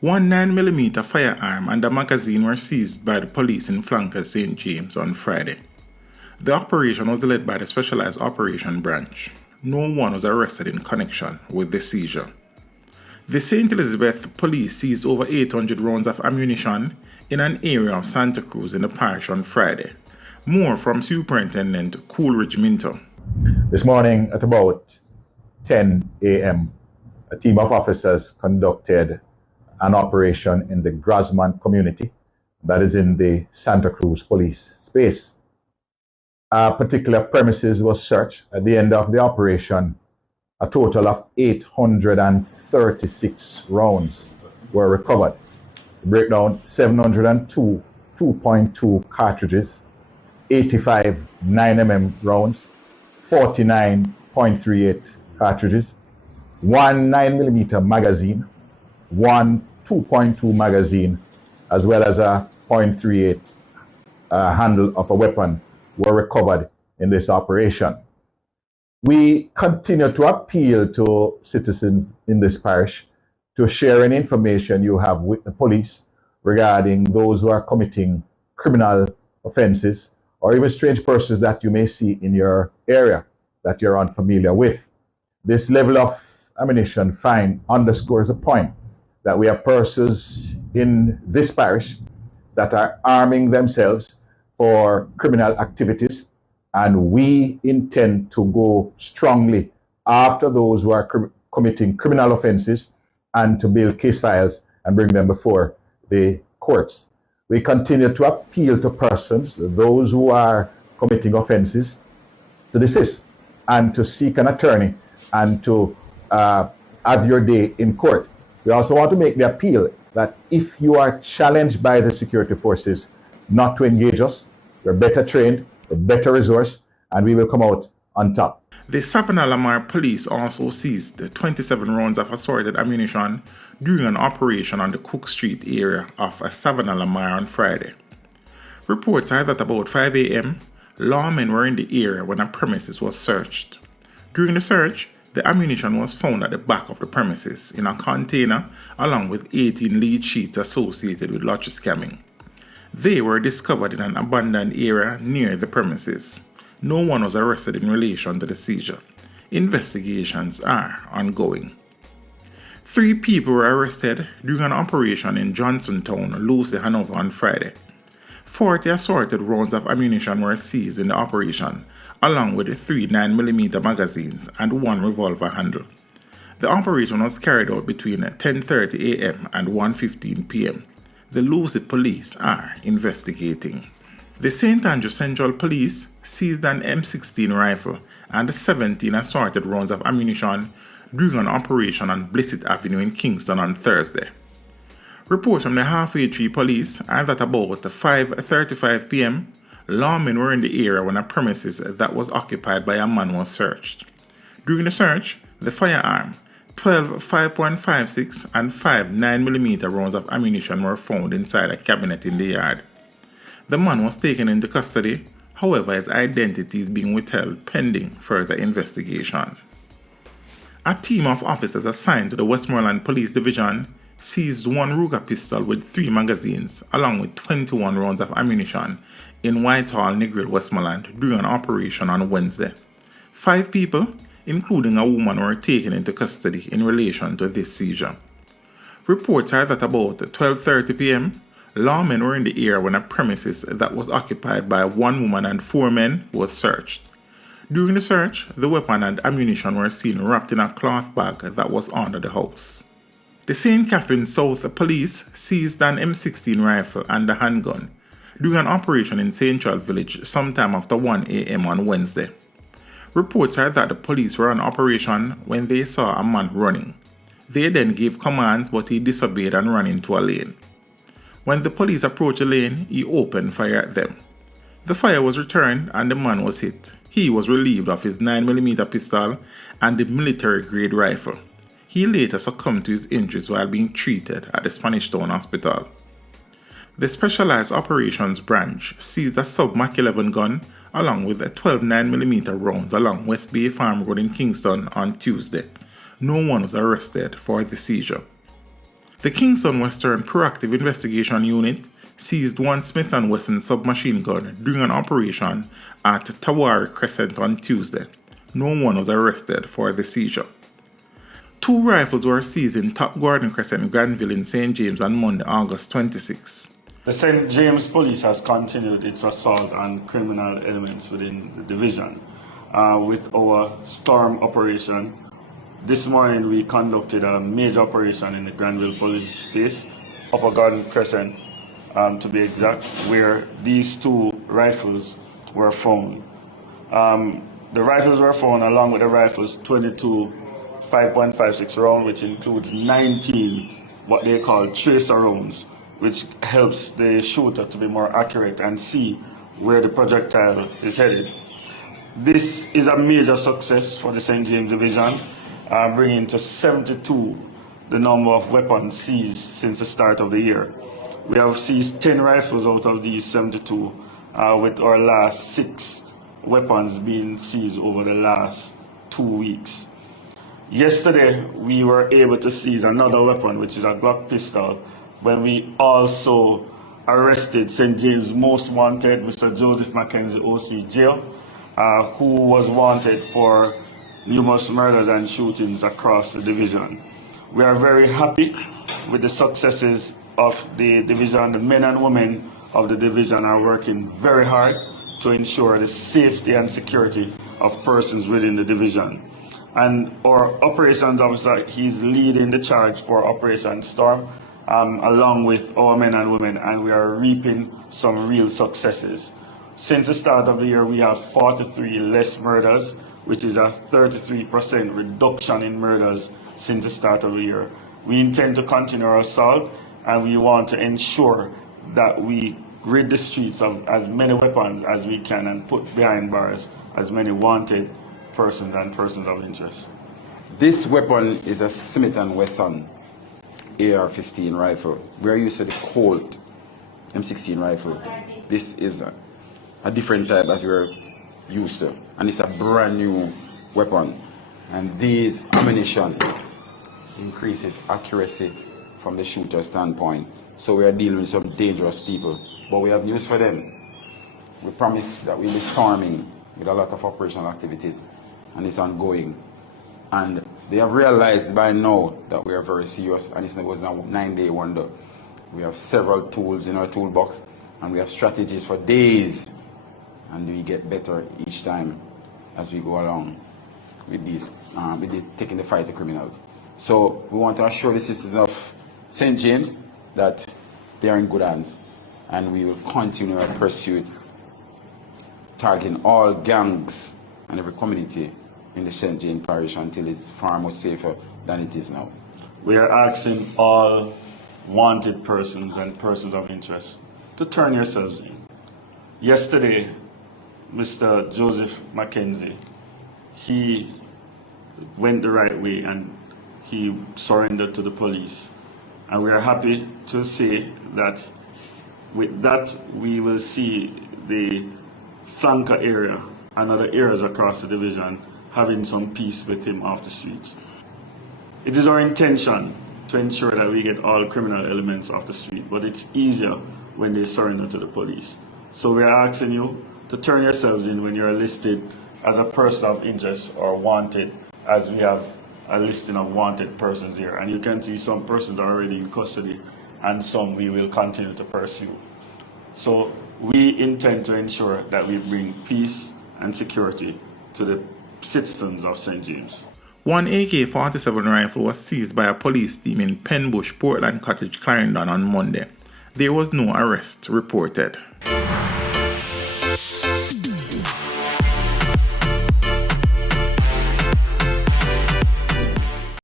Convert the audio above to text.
One 9mm firearm and a magazine were seized by the police in Flankers, St. James on Friday. The operation was led by the Specialized Operation Branch. No one was arrested in connection with the seizure. The St. Elizabeth police seized over 800 rounds of ammunition in an area of Santa Cruz in the parish on Friday. More from Superintendent Coolidge Minto. This morning at about 10 a.m., a team of officers conducted an operation in the Grasman community, that is in the Santa Cruz police space. A particular premises was searched. At the end of the operation, a total of 836 rounds were recovered. The breakdown: 702 2.2 cartridges, 85 9mm rounds, 49.38 cartridges, one 9mm magazine, one 2.2 magazine, as well as a .38 handle of a weapon were recovered in this operation. We continue to appeal to citizens in this parish to share any information you have with the police regarding those who are committing criminal offenses or even strange persons that you may see in your area that you're unfamiliar with. This level of ammunition fine underscores the point that we have persons in this parish that are arming themselves for criminal activities, and we intend to go strongly after those who are committing criminal offenses and to build case files and bring them before the courts. We continue to appeal to persons, those who are committing offenses, to desist and to seek an attorney and to have your day in court. We also want to make the appeal that if you are challenged by the security forces not to engage us, we're better trained, we're better resourced, and we will come out on top. The Savannah Lamar police also seized 27 rounds of assorted ammunition during an operation on the Cook Street area of Savannah Lamar on Friday. Reports are that about 5 a.m., lawmen were in the area when a premises was searched. During the search, the ammunition was found at the back of the premises in a container along with 18 lead sheets associated with lottery scamming. They were discovered in an abandoned area near the premises. No one was arrested in relation to the seizure. Investigations are ongoing. 3 people were arrested during an operation in Johnsontown, Lucey, Hanover on Friday. 40 assorted rounds of ammunition were seized in the operation, along with 3 9mm magazines and 1 revolver handle. The operation was carried out between 10:30 a.m. and 1:15 p.m. The Lucey police are investigating. The St. Andrew Central Police seized an M16 rifle and 17 assorted rounds of ammunition during an operation on Blissett Avenue in Kingston on Thursday. Reports from the Halfway Tree Police are that about 5:35 p.m., lawmen were in the area when a premises that was occupied by a man was searched. During the search, the firearm, 12 5.56 and 5 9mm rounds of ammunition were found inside a cabinet in the yard. The man was taken into custody, however his identity is being withheld pending further investigation. A team of officers assigned to the Westmoreland Police Division seized 1 Ruger pistol with 3 magazines along with 21 rounds of ammunition in Whitehall, Negril, Westmoreland during an operation on Wednesday. 5 people, including a woman, were taken into custody in relation to this seizure. Reports are that about 12:30 p.m., lawmen were in the area when a premises that was occupied by 1 woman and 4 men was searched. During the search, the weapon and ammunition were seen wrapped in a cloth bag that was under the house. The St. Catherine South Police seized an M16 rifle and a handgun during an operation in Central Village sometime after 1 a.m. on Wednesday. Reports are that the police were on operation when they saw a man running. They then gave commands, but he disobeyed and ran into a lane. When the police approached the lane, he opened fire at them. The fire was returned and the man was hit. He was relieved of his 9mm pistol and the military-grade rifle. He later succumbed to his injuries while being treated at the Spanish Town Hospital. The Specialized Operations Branch seized a sub-Mach 11 gun along with 12 9mm rounds along West Bay Farm Road in Kingston on Tuesday. No one was arrested for the seizure. The Kingston Western Proactive Investigation Unit seized one Smith & Wesson submachine gun during an operation at Tawari Crescent on Tuesday. No one was arrested for the seizure. 2 rifles were seized in Top Gordon Crescent, Granville in St. James on Monday, August 26. The St. James Police has continued its assault on criminal elements within the division. With our storm operation, this morning we conducted a major operation in the Granville Police Space, Upper Garden Crescent to be exact, where these 2 rifles were found. The rifles were found along with the rifles 22 5.56 round, which includes 19 what they call tracer rounds, which helps the shooter to be more accurate and see where the projectile is headed. This is a major success for the St. James Division, bringing to 72 the number of weapons seized since the start of the year. We have seized 10 rifles out of these 72, with our last 6 weapons being seized over the last 2 weeks. Yesterday, we were able to seize another weapon, which is a Glock pistol, when we also arrested St. James' most wanted, Mr. Joseph Mackenzie, OC Jail, who was wanted for numerous murders and shootings across the division. We are very happy with the successes of the division. The men and women of the division are working very hard to ensure the safety and security of persons within the division. And our operations officer, he's leading the charge for Operation Storm, along with our men and women, and we are reaping some real successes. Since the start of the year, we have 43 less murders, which is a 33% reduction in murders since the start of the year. We intend to continue our assault, and we want to ensure that we rid the streets of as many weapons as we can and put behind bars as many wanted persons and persons of interest. This weapon is a Smith & Wesson AR-15 rifle. We are used to the Colt M16 rifle. This is a different type that we're used to, and it's a brand new weapon. And these ammunition increases accuracy from the shooter standpoint. So we are dealing with some dangerous people, but we have news for them. We promise that we'll be storming with a lot of operational activities, and it's ongoing. And they have realized by now that we are very serious, and it was now a 9-day wonder. We have several tools in our toolbox, and we have strategies for days, and we get better each time as we go along with these, taking the fight to criminals. So we want to assure the citizens of St. James that they are in good hands, and we will continue our pursuit, targeting all gangs and every community in the St. James Parish until it's far much safer than it is now. We are asking all wanted persons and persons of interest to turn yourselves in. Yesterday, Mr. Joseph Mackenzie, he went the right way and he surrendered to the police. And we are happy to say that with that we will see the flanker area and other areas across the division having some peace with him off the streets. It is our intention to ensure that we get all criminal elements off the street, but it's easier when they surrender to the police. So we are asking you to turn yourselves in when you're listed as a person of interest or wanted, as we have a listing of wanted persons here. And you can see some persons are already in custody and some we will continue to pursue. So we intend to ensure that we bring peace and security to the citizens of St. James. One AK-47 rifle was seized by a police team in Penbush, Portland Cottage, Clarendon on Monday. There was no arrest reported.